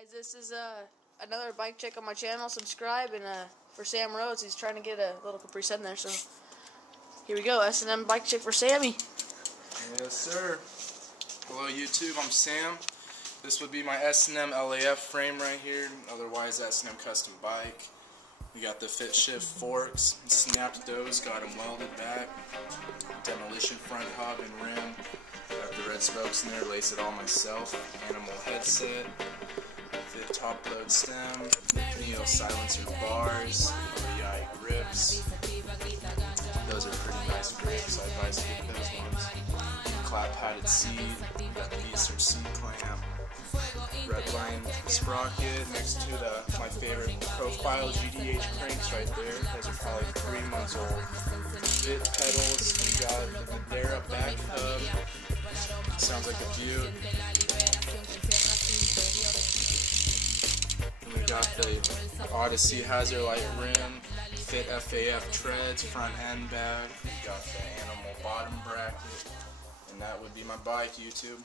Guys, this is another bike check on my channel. Subscribe, and for Sam Rhodes, he's trying to get a little Capri Sun there. So here we go, S&M bike check for Sammy. Yes, sir. Hello, YouTube. I'm Sam. This would be my S&M LAF frame right here, otherwise S&M custom bike. We got the fit shift forks, snapped those, got them welded back. Demolition front hub and rim. Got the red spokes in there, lace it all myself. Animal headset. Fit top load stem. Neo silencer bars. OEI grips. Those are pretty nice grips. I advise to get those ones. Clap padded seat. Got the Easter seat clamp. Redline sprocket next to my favorite profile GDH cranks right there. Those are probably 3 months old. Bit pedals. We got the Madera back hub. Sounds like a beaut. And we got the Odyssey Hazard Light rim. Fit FAF treads, front and back. We got the Animal bottom bracket. And that would be my bike, YouTube.